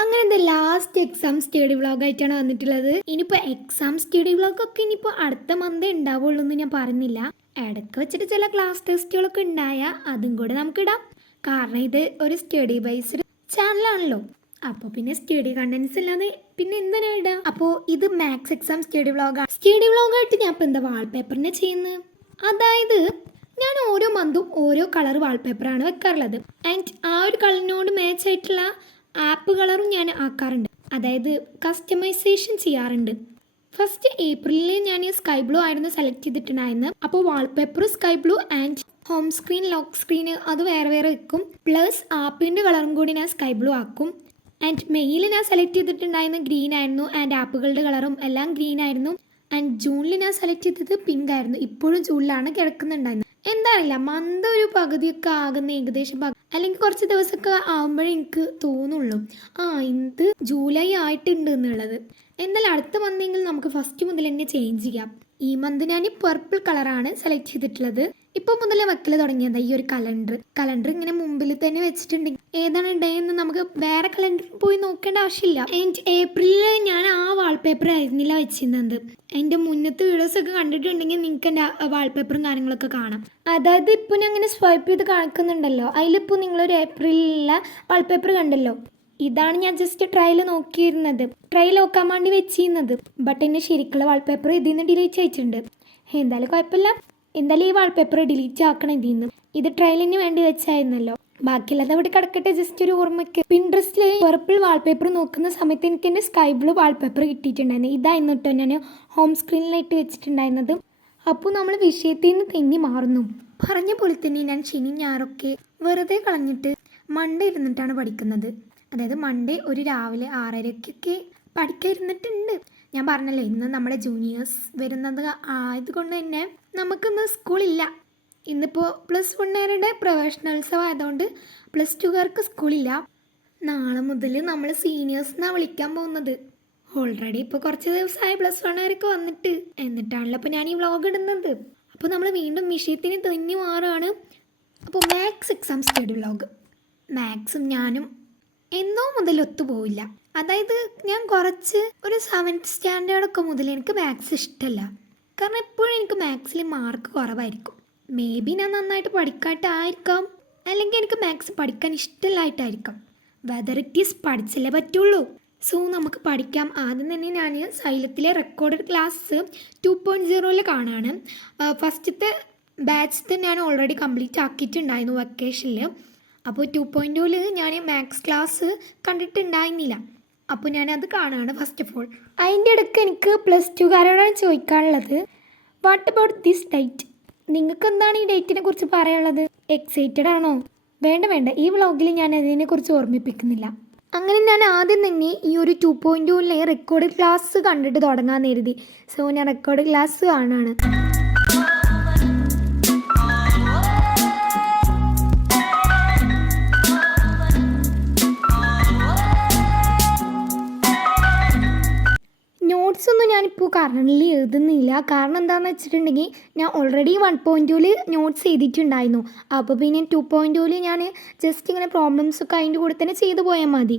അങ്ങനെ last exam study vlog ആയിട്ടാണ് വന്നിട്ടുള്ളത്. ഇനിയിപ്പോൾ എക്സാം സ്റ്റഡി വ്ളോഗൊക്കെ ഇനിയിപ്പോൾ അടുത്ത മന്ത് ഉണ്ടാവുള്ളൂ എന്ന് ഞാൻ പറഞ്ഞില്ല. ഇടയ്ക്ക് വെച്ചിട്ട് ചില ക്ലാസ് ടെസ്റ്റുകളൊക്കെ ഉണ്ടായാൽ അതും കൂടെ നമുക്കിടാം. കാരണം ഇത് ഒരു സ്റ്റഡി ബേസ്ഡ് ചാനലാണല്ലോ. അപ്പോൾ പിന്നെ സ്റ്റഡി കണ്ടന്റ്സ് ഇല്ലാതെ പിന്നെ എന്തിനാ ഇടുക? അപ്പോൾ ഇത് മാത്സ് എക്സാം സ്റ്റഡി വ്ളോഗാണ്. സ്റ്റഡി വ്ളോഗായിട്ട് ഞാൻ ഇപ്പോൾ എന്താ വാൾപേപ്പറിനെ ചെയ്യുന്നത്. അതായത് ഞാൻ ഓരോ മന്തും ഓരോ കളർ വാൾപേപ്പറാണ് വെക്കാറുള്ളത്. ആൻഡ് ആ ഒരു കളറിനോട് മാച്ച് ആയിട്ടുള്ള ആപ്പ് കളറും ഞാൻ ആക്കാറുണ്ട്. അതായത് കസ്റ്റമൈസേഷൻ ചെയ്യാറുണ്ട്. ഫസ്റ്റ് ഏപ്രിലിൽ ഞാൻ സ്കൈ ബ്ലൂ ആയിരുന്നു സെലക്ട് ചെയ്തിട്ടുണ്ടായിരുന്നത്. അപ്പോൾ wallpaper sky blue and home screen lock screen അത് വേറെ വേറെ വെക്കും. പ്ലസ് ആപ്പിൻ്റെ കളറും കൂടി ഞാൻ സ്കൈ ബ്ലൂ ആക്കും. ആൻഡ് മെയിൽ ഞാൻ സെലക്ട് ചെയ്തിട്ടുണ്ടായിരുന്നത് ഗ്രീൻ ആയിരുന്നു. ആൻഡ് ആപ്പുകളുടെ കളറും എല്ലാം ഗ്രീൻ ആയിരുന്നു. ആൻഡ് ജൂണിൽ ഞാൻ സെലക്ട് ചെയ്തത് പിങ്ക് ആയിരുന്നു. ഇപ്പോഴും ജൂണിലാണ് കിടക്കുന്നുണ്ടായിരുന്നത്. എന്താ അറിയില്ല, മന്ത് ഒരു പകുതിയൊക്കെ ആകുന്ന ഏകദേശം അല്ലെങ്കിൽ കുറച്ച് ദിവസമൊക്കെ ആകുമ്പോഴേ എനിക്ക് തോന്നുള്ളൂ ഇത് ജൂലൈ ആയിട്ടുണ്ട് എന്നുള്ളത്. എന്നാൽ അടുത്ത മന്തെങ്കിൽ നമുക്ക് ഫസ്റ്റ് മുതൽ തന്നെ ചേഞ്ച് ചെയ്യാം. ഈ മന്ത് ഞാൻ പർപ്പിൾ കളറാണ് സെലക്ട് ചെയ്തിട്ടുള്ളത്. ഇപ്പോൾ മുതലേ വെക്കൽ തുടങ്ങിയത് ഈ ഒരു കലണ്ടർ ഇങ്ങനെ മുമ്പിൽ തന്നെ വെച്ചിട്ടുണ്ടെങ്കിൽ ഏതാണ് ഡേ എന്ന് നമുക്ക് വേറെ കലണ്ടറിൽ പോയി നോക്കേണ്ട ആവശ്യമില്ല. ആൻഡ് ഏപ്രിലിൽ ഞാൻ ആ വാൾപേപ്പർ ആയിരുന്നില്ല വെച്ചിരുന്നത്. എൻ്റെ മുന്നത്തെ വീഡിയോസൊക്കെ കണ്ടിട്ടുണ്ടെങ്കിൽ നിങ്ങൾക്ക് എൻ്റെ വാൾപേപ്പറും കാര്യങ്ങളൊക്കെ കാണാം. അതായത് ഇപ്പോൾ ഞാൻ അങ്ങനെ സ്വൈപ്പ് ചെയ്ത് കാണിക്കുന്നുണ്ടല്ലോ, അതിലിപ്പോൾ നിങ്ങളൊരു ഏപ്രിലിലെ വാൾപേപ്പർ കണ്ടല്ലോ. ഇതാണ് ഞാൻ ജസ്റ്റ് ട്രയൽ നോക്കിയിരുന്നത്, ട്രയൽ നോക്കാൻ വേണ്ടി വെച്ചിരുന്നത്. ബട്ട് എൻ്റെ ശരിക്കുള്ള വാൾപേപ്പർ ഇതിൽ നിന്ന് ഡിലീറ്റ് അയച്ചിട്ടുണ്ട്. എന്തായാലും കുഴപ്പമില്ല, എന്തായാലും ഈ വാൾപേപ്പർ ഡിലീറ്റ് ആക്കണം ഇതിൽ നിന്ന്. ഇത് ട്രയലിന് വേണ്ടി വെച്ചായിരുന്നല്ലോ, ബാക്കിയുള്ളത് അവിടെ കിടക്കട്ടെ, ജസ്റ്റ് ഒരു ഓർമ്മയ്ക്ക്. പിൻട്രസ്റ്റിൽ പർപ്പിൾ വാൾപേപ്പർ നോക്കുന്ന സമയത്ത് എനിക്ക് എൻ്റെ സ്കൈ ബ്ലൂ വാൾപേപ്പർ കിട്ടിയിട്ടുണ്ടായിരുന്നു. ഇതായിരുന്നു കേട്ടോ ഞാൻ ഹോം സ്ക്രീനിലായിട്ട് വെച്ചിട്ടുണ്ടായിരുന്നത്. അപ്പോൾ നമ്മൾ വിഷയത്തിൽ നിന്ന് തെന്നി മാറുന്നു. പറഞ്ഞ പോലെ തന്നെ ഞാൻ ശനി ഞായറൊക്കെ വെറുതെ കളഞ്ഞിട്ട് മൺഡേ ഇരുന്നിട്ടാണ് പഠിക്കുന്നത്. അതായത് മൺഡേ ഒരു രാവിലെ 6:30-ക്കൊക്കെ പഠിക്കാൻ ഇരുന്നിട്ടുണ്ട്. ഞാൻ പറഞ്ഞല്ലോ ഇന്ന് നമ്മുടെ ജൂനിയേഴ്സ് വരുന്നത് ആയതുകൊണ്ട് തന്നെ നമുക്കിന്ന് സ്കൂളില്ല. ഇന്നിപ്പോൾ +1-കാരുടെ പ്രവേശനോത്സവം ആയതുകൊണ്ട് +2-കാർക്ക് സ്കൂളില്ല. നാളെ മുതൽ നമ്മൾ സീനിയേഴ്സ് എന്നാണ് വിളിക്കാൻ പോകുന്നത്. ഓൾറെഡി ഇപ്പോൾ കുറച്ച് ദിവസമായി +1-കാരൊക്കെ വന്നിട്ട്, എന്നിട്ടാണല്ലോ ഇപ്പോൾ ഞാൻ ഈ വ്ളോഗ് ഇടുന്നത്. അപ്പോൾ നമ്മൾ വീണ്ടും വിഷയത്തിന് തെന്നി മാറുകയാണ്. അപ്പോൾ മാത്സ് എക്സാം സ്റ്റഡി വ്ളോഗ്. മാത്സും ഞാനും എന്നോ മുതൽ ഒത്തുപോവില്ല. അതായത് ഞാൻ കുറച്ച് ഒരു 7th സ്റ്റാൻഡേർഡൊക്കെ മുതൽ എനിക്ക് മാത്സ് ഇഷ്ടമല്ല. കാരണം എപ്പോഴും എനിക്ക് മാത്സിൽ മാർക്ക് കുറവായിരിക്കും. മേ ബി ഞാൻ നന്നായിട്ട് പഠിക്കാട്ടായിരിക്കാം, അല്ലെങ്കിൽ എനിക്ക് മാത്സ് പഠിക്കാൻ ഇഷ്ടമില്ലായിട്ടായിരിക്കാം. വെദർ ഇറ്റ് ഈസ് പഠിച്ചല്ലേ പറ്റുള്ളൂ. സോ നമുക്ക് പഠിക്കാം. ആദ്യം തന്നെ ഞാൻ സൈലത്തിലെ റെക്കോർഡഡ് ക്ലാസ് 2.0 കാണാണ്. ഫസ്റ്റത്തെ ബാച്ച് ഞാൻ ഓൾറെഡി കംപ്ലീറ്റ് ആക്കിയിട്ടുണ്ടായിരുന്നു വെക്കേഷനിൽ. അപ്പോൾ 2.0 ഞാൻ മാത്സ് ക്ലാസ് കണ്ടിട്ടുണ്ടായിരുന്നില്ല. അപ്പോൾ ഞാനത് കാണുകയാണ് ഫസ്റ്റ് ഓഫ് ഓൾ. അതിൻ്റെ ഇടയ്ക്ക് എനിക്ക് +2-കാരോടാണ് ചോദിക്കാനുള്ളത്, വാട്ട് അബൌട്ട് ദിസ് ഡേറ്റ്? നിങ്ങൾക്ക് എന്താണ് ഈ ഡേറ്റിനെ കുറിച്ച് പറയാനുള്ളത്? എക്സൈറ്റഡ് ആണോ? വേണ്ട, ഈ വ്ളോഗിൽ ഞാൻ അതിനെക്കുറിച്ച് ഓർമ്മിപ്പിക്കുന്നില്ല. അങ്ങനെ ഞാൻ ആദ്യം തന്നെ ഈ ഒരു 2.0 റെക്കോർഡ് ക്ലാസ് കണ്ടിട്ട് തുടങ്ങാമെന്ന് കരുതി. സോ ഞാൻ റെക്കോർഡ് ക്ലാസ് കാണുകയാണ്. നോട്ട്സൊന്നും ഞാനിപ്പോൾ കറണ്ട്ലി എഴുതുന്നില്ല. കാരണം എന്താണെന്ന് വെച്ചിട്ടുണ്ടെങ്കിൽ ഞാൻ ഓൾറെഡി 1.0 നോട്ട്സ് എഴുതിയിട്ടുണ്ടായിരുന്നു. അപ്പോൾ പിന്നെ 2.0 ഞാൻ ജസ്റ്റ് ഇങ്ങനെ പ്രോബ്ലംസൊക്കെ അതിൻ്റെ കൂടെ തന്നെ ചെയ്തു പോയാൽ മതി.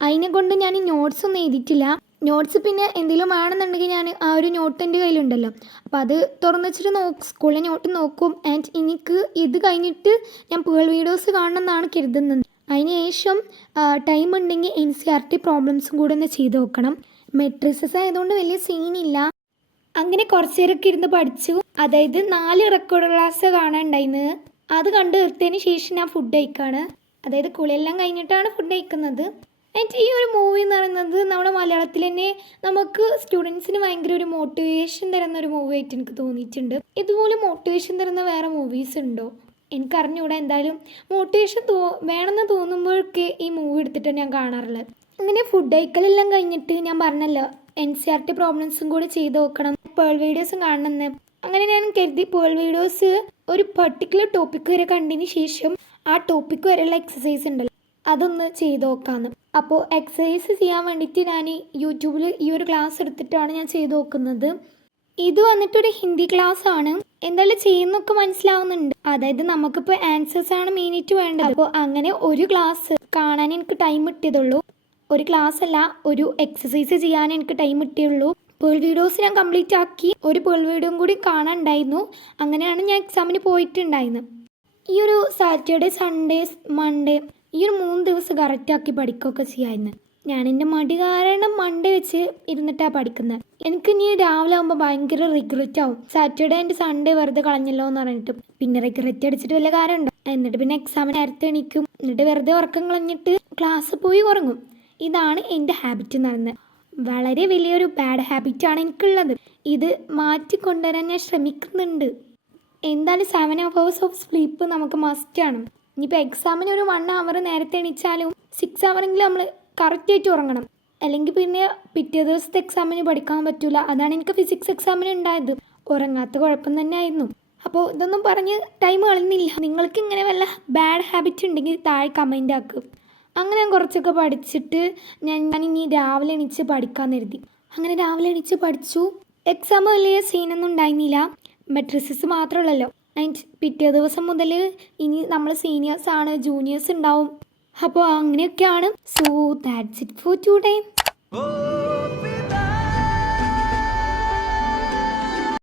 അതിനെ കൊണ്ട് ഞാൻ നോട്ട്സൊന്നും എഴുതിയിട്ടില്ല. നോട്ട്സ് പിന്നെ എന്തെങ്കിലും വേണമെന്നുണ്ടെങ്കിൽ ഞാൻ ആ ഒരു നോട്ട് എൻ്റെ കയ്യിലുണ്ടല്ലോ, അപ്പോൾ അത് തുറന്ന് വെച്ചിട്ട് സ്കൂളിലെ നോട്ട് നോക്കും. ആൻഡ് എനിക്ക് ഇത് കഴിഞ്ഞിട്ട് ഞാൻ പേൾ വീഡിയോസ് കാണണം എന്നാണ് കരുതുന്നത്. അതിന് ശേഷം ടൈം ഉണ്ടെങ്കിൽ NCERT പ്രോബ്ലംസും കൂടെ ഒന്ന് ചെയ്ത് നോക്കണം. മെട്രിസസ് ആയതുകൊണ്ട് വലിയ സീനില്ല. അങ്ങനെ കുറച്ച് നേരമൊക്കെ ഇരുന്ന് പഠിച്ചു. അതായത് 4 റെക്കോർഡ് ക്ലാസ് കാണാനുണ്ടായിരുന്നത്. അത് കണ്ടു തീർത്തതിന് ശേഷം ഞാൻ ഫുഡ് കഴിക്കുകയാണ്. അതായത് കുളിയെല്ലാം കഴിഞ്ഞിട്ടാണ് ഫുഡ് കഴിക്കുന്നത്. എന്നിട്ട് ഈ ഒരു മൂവി എന്ന് പറയുന്നത് നമ്മുടെ മലയാളത്തിൽ തന്നെ നമുക്ക് സ്റ്റുഡൻസിന് ഭയങ്കര ഒരു മോട്ടിവേഷൻ തരുന്ന ഒരു മൂവി ആയിട്ട് എനിക്ക് തോന്നിയിട്ടുണ്ട്. ഇതുപോലെ മോട്ടിവേഷൻ തരുന്ന വേറെ മൂവീസ് ഉണ്ടോ എനിക്കറിഞ്ഞൂടെ. എന്തായാലും മോട്ടിവേഷൻ വേണമെന്ന് തോന്നുമ്പോഴൊക്കെ ഈ മൂവി എടുത്തിട്ടാണ് ഞാൻ കാണാറുള്ളത്. അങ്ങനെ ഫുഡ് കഴിക്കലെല്ലാം കഴിഞ്ഞിട്ട് ഞാൻ പറഞ്ഞല്ലോ NCERT പ്രോബ്ലംസും കൂടി ചെയ്ത് നോക്കണം, പേൾ വീഡിയോസും കാണണമെന്ന്. അങ്ങനെ ഞാൻ കരുതി പേൾ വീഡിയോസ് ഒരു പർട്ടിക്കുലർ ടോപ്പിക്ക് വരെ കണ്ടതിന് ശേഷം ആ ടോപ്പിക്ക് വരെയുള്ള എക്സസൈസ് ഉണ്ടല്ലോ അതൊന്ന് ചെയ്ത് നോക്കാമെന്ന്. അപ്പോൾ എക്സസൈസ് ചെയ്യാൻ വേണ്ടിയിട്ട് ഞാൻ യൂട്യൂബിൽ ഈ ഒരു ക്ലാസ് എടുത്തിട്ടാണ് ഞാൻ ചെയ്ത് നോക്കുന്നത്. ഇത് വന്നിട്ടൊരു ഹിന്ദി ക്ലാസ് ആണ്. എന്തായാലും ചെയ്യുന്നൊക്കെ മനസ്സിലാവുന്നുണ്ട്. അതായത് നമുക്കിപ്പോൾ ആൻസേഴ്സ് ആണ് മെയിനായിട്ട് വേണ്ടത്. അപ്പോൾ അങ്ങനെ ഒരു ക്ലാസ് കാണാൻ എനിക്ക് ടൈം കിട്ടിയതുള്ളൂ. ഒരു ക്ലാസ് അല്ല, ഒരു എക്സസൈസ് ചെയ്യാൻ എനിക്ക് ടൈം കിട്ടിയുള്ളൂ. പേൾ വീഡിയോസ് ഞാൻ കംപ്ലീറ്റ് ആക്കി. ഒരു പേൾ വീഡിയോയും കൂടി കാണാനുണ്ടായിരുന്നു. അങ്ങനെയാണ് ഞാൻ എക്സാമിന് പോയിട്ടുണ്ടായിരുന്നത്. ഈ ഒരു സാറ്റർഡേ, സൺഡേ, മൺഡേ ഈ ഒരു 3 ദിവസം കറക്റ്റാക്കി പഠിക്കുകയൊക്കെ ചെയ്യാമായിരുന്നു. ഞാൻ എൻ്റെ മടി കാരണം മൺഡേ വെച്ച് ഇരുന്നിട്ടാണ് പഠിക്കുന്നത്. എനിക്ക് ഇനി രാവിലെ ആകുമ്പോൾ ഭയങ്കര റിഗ്രറ്റ് ആവും. സാറ്റർഡേ ആൻഡ് സൺഡേ വെറുതെ കളഞ്ഞല്ലോ എന്ന് പറഞ്ഞിട്ട്. പിന്നെ റിഗ്രറ്റ് അടിച്ചിട്ട് വല്ല കാര്യമുണ്ടോ? എന്നിട്ട് പിന്നെ എക്സാമിന് നേരത്തെ എണീക്കും. എന്നിട്ട് വെറുതെ ഉറക്കം കളഞ്ഞിട്ട് ക്ലാസ് പോയി ഉറങ്ങും. ഇതാണ് എൻ്റെ ഹാബിറ്റ് എന്ന് പറയുന്നത്. വളരെ വലിയൊരു ബാഡ് ഹാബിറ്റാണ് എനിക്കുള്ളത്. ഇത് മാറ്റിക്കൊണ്ടുവരാൻ ഞാൻ ശ്രമിക്കുന്നുണ്ട്. എന്തായാലും 7 hours ഓഫ് സ്ലീപ്പ് നമുക്ക് മസ്റ്റാണ്. ഇനിയിപ്പോൾ എക്സാമിന് ഒരു 1 hour നേരത്തെ എണീച്ചാലും 6 hour നമ്മൾ കറക്റ്റായിട്ട് ഉറങ്ങണം. അല്ലെങ്കിൽ പിന്നെ പിറ്റേ ദിവസത്തെ എക്സാമിന് പഠിക്കാൻ പറ്റില്ല. അതാണ് എനിക്ക് ഫിസിക്സ് എക്സാമിന് ഉണ്ടായത്. ഉറങ്ങാത്ത കുഴപ്പം തന്നെ ആയിരുന്നു. അപ്പോൾ ഇതൊന്നും പറഞ്ഞ് ടൈം കളയുന്നില്ല. നിങ്ങൾക്ക് ഇങ്ങനെ വല്ല ബാഡ് ഹാബിറ്റ് ഉണ്ടെങ്കിൽ താഴെ കമൻ്റ് ആക്കുക. അങ്ങനെ ഞാൻ കുറച്ചൊക്കെ പഠിച്ചിട്ട് ഞാനിനി രാവിലെ എണീച്ച് പഠിക്കാൻ കരുതി. അങ്ങനെ രാവിലെ എണീച്ച് പഠിച്ചു. എക്സാം വലിയ സീനൊന്നും ഉണ്ടായിരുന്നില്ല. മെട്രിസസ് മാത്രമുള്ളല്ലോ. ആൻഡ് പിറ്റേ ദിവസം മുതൽ ഇനി നമ്മൾ സീനിയേഴ്സാണ്, ജൂനിയേഴ്സ് ഉണ്ടാവും. അപ്പോൾ അങ്ങനെയൊക്കെയാണ്. So that's it for today.